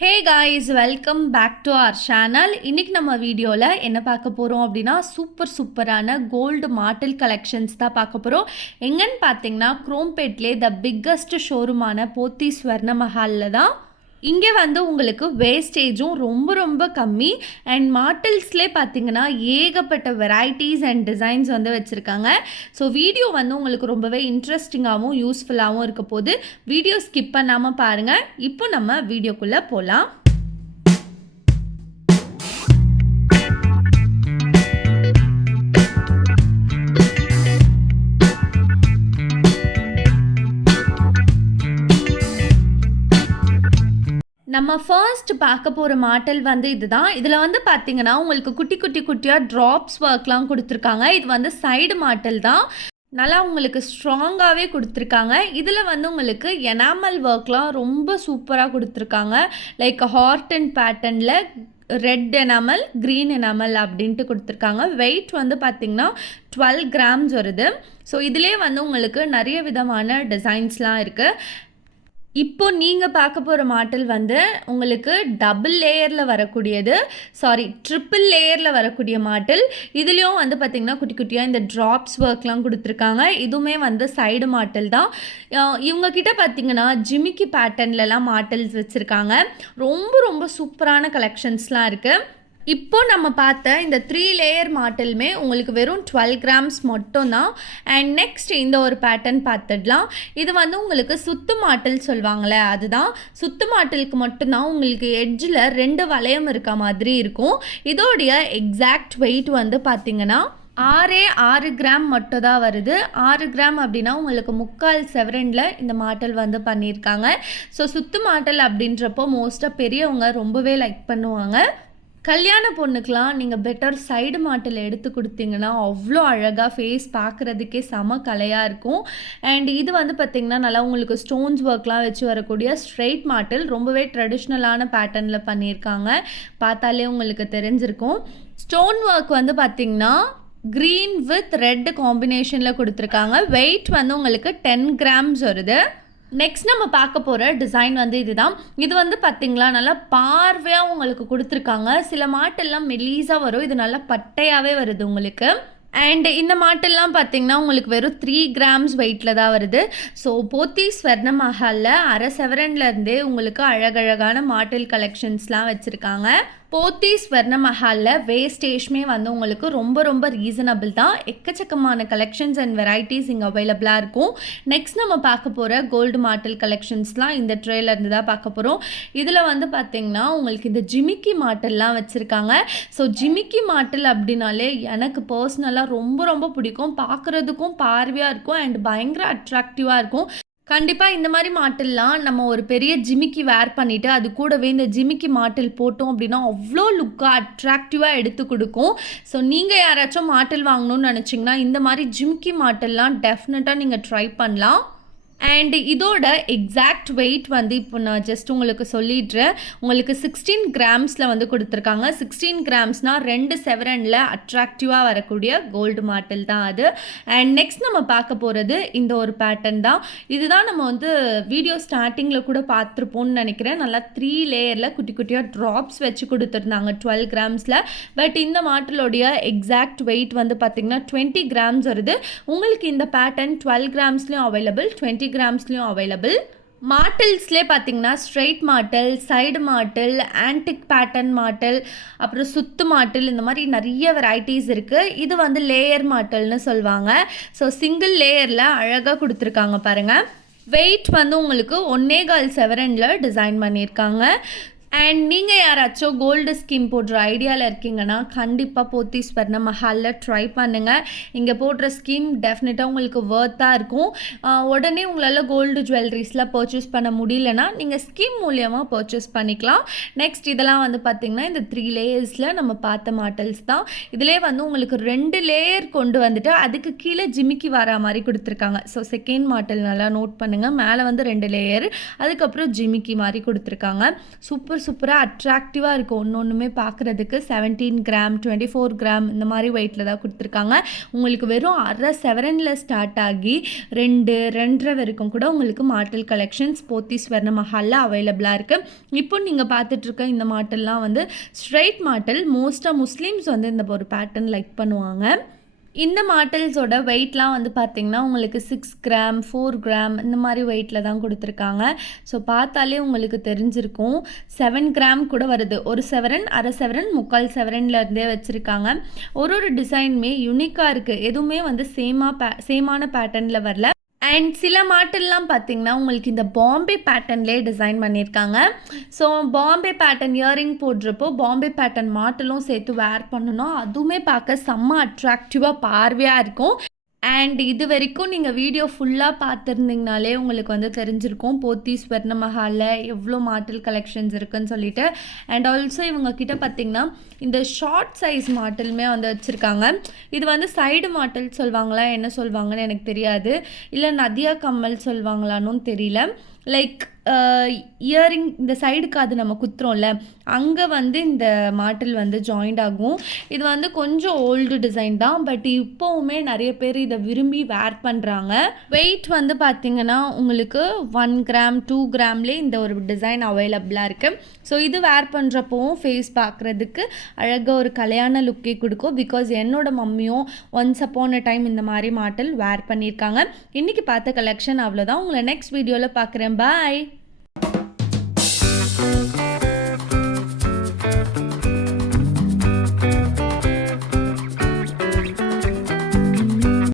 Hey guys, welcome back to our channel. இன்றைக்கி நம்ம வீடியோவில் என்ன பார்க்க போகிறோம் அப்படின்னா சூப்பரான கோல்டு மாடல் கலெக்ஷன்ஸ் தான் பார்க்க போகிறோம். எங்கன்னு பார்த்தீங்கன்னா குரோம்பேட்லேயே த பிக்கஸ்ட் ஷோரூமான போத்தி ஸ்வர்ண மஹாலில் தான். இங்கே வந்து உங்களுக்கு வேஸ்டேஜும் ரொம்ப கம்மி அண்ட் மாட்டல்ஸ்லேயே பார்த்தீங்கன்னா ஏகப்பட்ட வெரைட்டிஸ் அண்ட் டிசைன்ஸ் வந்து வச்சுருக்காங்க. ஸோ வீடியோ வந்து உங்களுக்கு ரொம்பவே இன்ட்ரெஸ்டிங்காகவும் யூஸ்ஃபுல்லாகவும் இருக்க போது. வீடியோ ஸ்கிப் பண்ணாமல் பாருங்கள். இப்போ நம்ம வீடியோக்குள்ளே போகலாம். நம்ம ஃபர்ஸ்ட் பார்க்க போகிற மாடல் வந்து இதுதான். இதில் வந்து பார்த்தீங்கன்னா உங்களுக்கு குட்டியாக ட்ராப்ஸ் ஒர்க்லாம் கொடுத்துருக்காங்க. இது வந்து சைடு மாடல் தான். நல்லா உங்களுக்கு ஸ்ட்ராங்காகவே கொடுத்துருக்காங்க. இதில் வந்து உங்களுக்கு எனாமல் ஒர்க்லாம் ரொம்ப சூப்பராக கொடுத்துருக்காங்க. லைக் ஹார்ட் அண்ட் பேட்டர்னில் ரெட் எனாமல், க்ரீன் எனாமல் அப்படின்ட்டு கொடுத்துருக்காங்க. வெயிட் வந்து பார்த்திங்கன்னா 12 கிராம்ஸ் வருது. ஸோ இதிலே வந்து உங்களுக்கு நிறைய விதமான டிசைன்ஸ்லாம் இருக்குது. இப்போ நீங்கள் பார்க்க போகிற மாடல் வந்து உங்களுக்கு டபுள் லேயரில் வரக்கூடியது, ட்ரிப்பிள் லேயரில் வரக்கூடிய மாடல். இதுலேயும் வந்து பார்த்திங்கன்னா குட்டியாக இந்த ட்ராப்ஸ் ஒர்க்லாம் கொடுத்துருக்காங்க. இதுவுமே வந்து சைடு மாடல் தான். இவங்கக்கிட்ட பார்த்திங்கன்னா ஜிமிக்கி பேட்டர்ன்லலாம் மாடல்ஸ் வச்சுருக்காங்க. ரொம்ப சூப்பரான கலெக்ஷன்ஸ்லாம் இருக்குது. இப்போ நம்ம பார்த்த இந்த 3 லேயர் மாடலுமே உங்களுக்கு வெறும் 12 கிராம்ஸ் மட்டும் தான். அண்ட் நெக்ஸ்ட் இந்த ஒரு பேட்டர்ன் பார்த்துடலாம். இது வந்து உங்களுக்கு சுத்து மாட்டல் சொல்லுவாங்களே, அதுதான். சுத்து மாட்டலுக்கு மட்டும்தான் உங்களுக்கு எட்ஜில் 2 வளையம் இருக்க மாதிரி இருக்கும். இதோடைய எக்ஸாக்ட் வெயிட் வந்து பார்த்திங்கன்னா 6 கிராம் மட்டும் தான் வருது. 6 கிராம் அப்படின்னா உங்களுக்கு 3/4 செவரனில் இந்த மாடல் வந்து பண்ணியிருக்காங்க. ஸோ சுத்து மாடல் அப்படின்றப்போ மோஸ்ட்டாக பெரியவங்க ரொம்பவே லைக் பண்ணுவாங்க. கல்யாண பொண்ணுக்கெலாம் நீங்கள் பெட்டர் சைடு மாட்டில் எடுத்து கொடுத்தீங்கன்னா அவ்வளோ அழகாக ஃபேஸ் பார்க்குறதுக்கே செம கலையாக இருக்கும். அண்ட் இது வந்து பார்த்திங்கன்னா நல்லா உங்களுக்கு ஸ்டோன்ஸ் ஒர்க்லாம் வச்சு வரக்கூடிய ஸ்ட்ரெயிட் மாட்டில் ரொம்பவே ட்ரெடிஷ்னலான பேட்டர்னில் பண்ணியிருக்காங்க. பார்த்தாலே உங்களுக்கு தெரிஞ்சிருக்கும். ஸ்டோன் ஒர்க் வந்து பார்த்திங்கன்னா க்ரீன் வித் ரெட் காம்பினேஷனில் கொடுத்துருக்காங்க. வெயிட் வந்து உங்களுக்கு 10 கிராம்ஸ் வருது. நெக்ஸ்ட் நம்ம பார்க்க போகிற டிசைன் வந்து இதுதான். இது வந்து பார்த்திங்களா நல்லா பார்வையாக உங்களுக்கு கொடுத்துருக்காங்க. சில மாட்டெல்லாம் மெலீஸாக வரும், இது நல்லா பட்டையாகவே வருது உங்களுக்கு. அண்ட் இந்த மாட்டெல்லாம் பார்த்திங்கன்னா உங்களுக்கு வெறும் 3 கிராம்ஸ் வெயிட்டில் தான் வருது. ஸோ போத்தி ஸ்வர்ண மஹாலில் அரை செவரன்லேருந்தே உங்களுக்கு அழகழகான மாடல் கலெக்ஷன்ஸ்லாம் வச்சுருக்காங்க. போத்தி ஸ்வர்ண மஹாலில் வேஸ்டேஜ்மே வந்து உங்களுக்கு ரொம்ப ரீசனபிள் தான். எக்கச்சக்கமான கலெக்ஷன்ஸ் அண்ட் வெரைட்டிஸ் இங்கே அவைலபிளாக இருக்கும். நெக்ஸ்ட் நம்ம பார்க்க போகிற கோல்டு மாடல் கலெக்ஷன்ஸ்லாம் இந்த ட்ரேலேருந்து தான் பார்க்க போகிறோம். இதில் வந்து பார்த்திங்கன்னா உங்களுக்கு இந்த ஜிமிக்கி மாட்டல்லாம் வச்சுருக்காங்க. ஸோ ஜிமிக்கி மாட்டல் அப்படின்னாலே எனக்கு பர்சனலாக ரொம்ப பிடிக்கும். பார்க்குறதுக்கும் பார்வையாக இருக்கும் அண்ட் பயங்கர அட்ராக்டிவாக இருக்கும். கண்டிப்பாக இந்த மாதிரி மாட்டல்லாம் நம்ம ஒரு பெரிய ஜிமிக்கி வேர் பண்ணிவிட்டு அது கூடவே இந்த ஜிமிக்கி மாட்டல் போட்டோம் அப்படின்னா அவ்வளோ லுக்காக அட்ராக்டிவாக எடுத்து கொடுக்கும். ஸோ நீங்கள் யாராச்சும் மாட்டல் வாங்கணும்னு நினச்சிங்கன்னா இந்த மாதிரி ஜிமிக்கி மாட்டல்லாம் டெஃபினட்டாக நீங்கள் ட்ரை பண்ணலாம். அண்ட் இதோட எக்ஸாக்ட் வெயிட் வந்து இப்போ நான் ஜஸ்ட் உங்களுக்கு சொல்லிடுறேன். உங்களுக்கு 16 கிராம்ஸில் வந்து கொடுத்துருக்காங்க. 16 கிராம்ஸ்னால் 2 செவரனில் அட்ராக்டிவாக வரக்கூடிய கோல்டு மாடல் தான் அது. அண்ட் நெக்ஸ்ட் நம்ம பார்க்க போகிறது இந்த ஒரு பேட்டர்ன் தான். இதுதான் நம்ம வந்து வீடியோ ஸ்டார்டிங்கில் கூட பார்த்துருப்போம்னு நினைக்கிறேன். நல்லா 3 லேயரில் குட்டியாக ட்ராப்ஸ் வச்சு கொடுத்துருந்தாங்க 12 கிராம்ஸில். பட் இந்த மாடலோடைய எக்ஸாக்ட் வெயிட் வந்து பார்த்திங்கன்னா 20 கிராம்ஸ் வருது. உங்களுக்கு இந்த பேட்டர்ன் 12 கிராம்ஸ்லேயும் அவைலபிள், 20 கிராம்ஸ்லையும் அவைலபிள். மாட்டல்ஸ்லேயே பார்த்தீங்கன்னா ஸ்ட்ரெயிட் மாட்டல், சைடு மாட்டல், ஆன்டிக் பேட்டர்ன் மாட்டல், அப்புறம் சுத்து மாட்டல், இந்த மாதிரி நிறைய வெரைட்டிஸ் இருக்குது. இது வந்து லேயர் மாட்டல்னு சொல்லுவாங்க. ஸோ சிங்கிள் லேயரில் அழகாக கொடுத்துருக்காங்க பாருங்கள். வெயிட் வந்து உங்களுக்கு 1.25 செவரனில் டிசைன் பண்ணியிருக்காங்க. அண்ட் நீங்கள் யாராச்சும் கோல்டு ஸ்கீம் போடுற ஐடியாவில் இருக்கீங்கன்னா கண்டிப்பாக போத்தி ஸ்வர்ண மஹாலில் ட்ரை பண்ணுங்கள். இங்கே போடுற ஸ்கீம் டெஃபினட்டாக உங்களுக்கு வர்த்தாக இருக்கும். உடனே உங்களால் கோல்டு ஜுவல்லரிஸில் பர்ச்சேஸ் பண்ண முடியலன்னா நீங்கள் ஸ்கீம் மூலியமாக பர்ச்சேஸ் பண்ணிக்கலாம். நெக்ஸ்ட் இதெல்லாம் வந்து பார்த்திங்கன்னா இந்த 3 லேயர்ஸில் நம்ம பார்த்த மாடல்ஸ் தான். இதிலே வந்து உங்களுக்கு 2 லேயர் கொண்டு வந்துட்டு அதுக்கு கீழே ஜிமிக்கி வர மாதிரி கொடுத்துருக்காங்க. ஸோ செகண்ட் மாடல் நல்லா நோட் பண்ணுங்கள். மேலே வந்து 2 லேயர், அதுக்கப்புறம் ஜிமிக்கி மாதிரி கொடுத்துருக்காங்க. சூப்பர் சூப்பராக அட்ராக்டிவாக இருக்கும். ஒன்றுமே பார்க்குறதுக்கு 17 கிராம் 24 கிராம் இந்த மாதிரி வெயிட்டில் தான் கொடுத்துருக்காங்க. உங்களுக்கு வெறும் அரை செவரனில் ஸ்டார்ட் ஆகி 2.5 வரைக்கும் கூட உங்களுக்கு மாட்டல் கலெக்ஷன்ஸ் போத்தி ஸ்வர்ண மஹாலில் அவைலபிளாக இருக்குது. இப்போ நீங்கள் பார்த்துட்ருக்க இந்த மாட்டல்லாம் வந்து ஸ்ட்ரைட் மாட்டல். மோஸ்ட்டாக முஸ்லீம்ஸ் வந்து இந்த ஒரு பேட்டர்ன் லைக் பண்ணுவாங்க. இந்த மாட்டல்ஸோட வெயிட்லாம் வந்து பார்த்திங்கன்னா உங்களுக்கு 6 கிராம் 4 கிராம் இந்த மாதிரி வெயிட்டில் தான் கொடுத்துருக்காங்க. ஸோ பார்த்தாலே உங்களுக்கு தெரிஞ்சிருக்கும். 7 கிராம் கூட வருது. ஒரு செவரன், அரை செவரன், முக்கால் செவரன்லேருந்தே வச்சுருக்காங்க. ஒரு டிசைனுமே யூனிக்காக இருக்குது. எதுவுமே வந்து சேமான பேட்டர்னில் வரல. அண்ட் சில மாட்டல்லாம் பார்த்திங்கன்னா உங்களுக்கு இந்த பாம்பே பேட்டர்ன்லேயே டிசைன் பண்ணியிருக்காங்க. ஸோ பாம்பே பேட்டர்ன் இயரிங் போடுறப்போ பாம்பே பேட்டர்ன் மாட்டலும் சேர்த்து வேர் பண்ணணும். அதுவுமே பார்க்க செம்ம அட்ராக்டிவாக பார்வையாக இருக்கும். அண்ட் இது வரைக்கும் நீங்கள் வீடியோ ஃபுல்லாக பார்த்துருந்தீங்கனாலே உங்களுக்கு வந்து தெரிஞ்சிருக்கும் போத்தி ஸ்வர்ண மஹாலில் எவ்வளோ மாட்டல் கலெக்ஷன்ஸ் இருக்குதுன்னு சொல்லிட்டு. அண்ட் ஆல்சோ இவங்க கிட்ட பார்த்திங்கன்னா இந்த ஷார்ட் சைஸ் மாட்டலுமே வந்து வச்சுருக்காங்க. இது வந்து சைடு மாட்டல் சொல்லுவாங்களா என்ன சொல்லுவாங்கன்னு எனக்கு தெரியாது. இல்லை நதியா கம்மல் சொல்லுவாங்களான்னு தெரியல. லைக் இயரிங் இந்த சைடுக்கு அது நம்ம குத்துறோம்ல, அங்கே வந்து இந்த மாட்டல் வந்து ஜாயிண்ட் ஆகும். இது வந்து கொஞ்சம் ஓல்டு டிசைன் தான். பட் இப்போவுமே நிறைய பேர் இதை விரும்பி வேர் பண்ணுறாங்க. வெயிட் வந்து பார்த்திங்கன்னா உங்களுக்கு 1 கிராம் 2 கிராம்லேயே இந்த ஒரு டிசைன் அவைலபிளாக இருக்குது. ஸோ இது வேர் பண்ணுறப்போவும் ஃபேஸ் பார்க்குறதுக்கு அழகாக ஒரு கல்யாண லுக்கே கொடுக்கும். பிகாஸ் என்னோட மம்மியும் ஒன்ஸ் அப்பான் அ டைம் இந்த மாதிரி மாட்டல் வேர் பண்ணியிருக்காங்க. இன்றைக்கி பார்த்த கலெக்ஷன் அவ்வளோதான். உங்களை நெக்ஸ்ட் வீடியோவில் பார்க்குறேன். பாய்.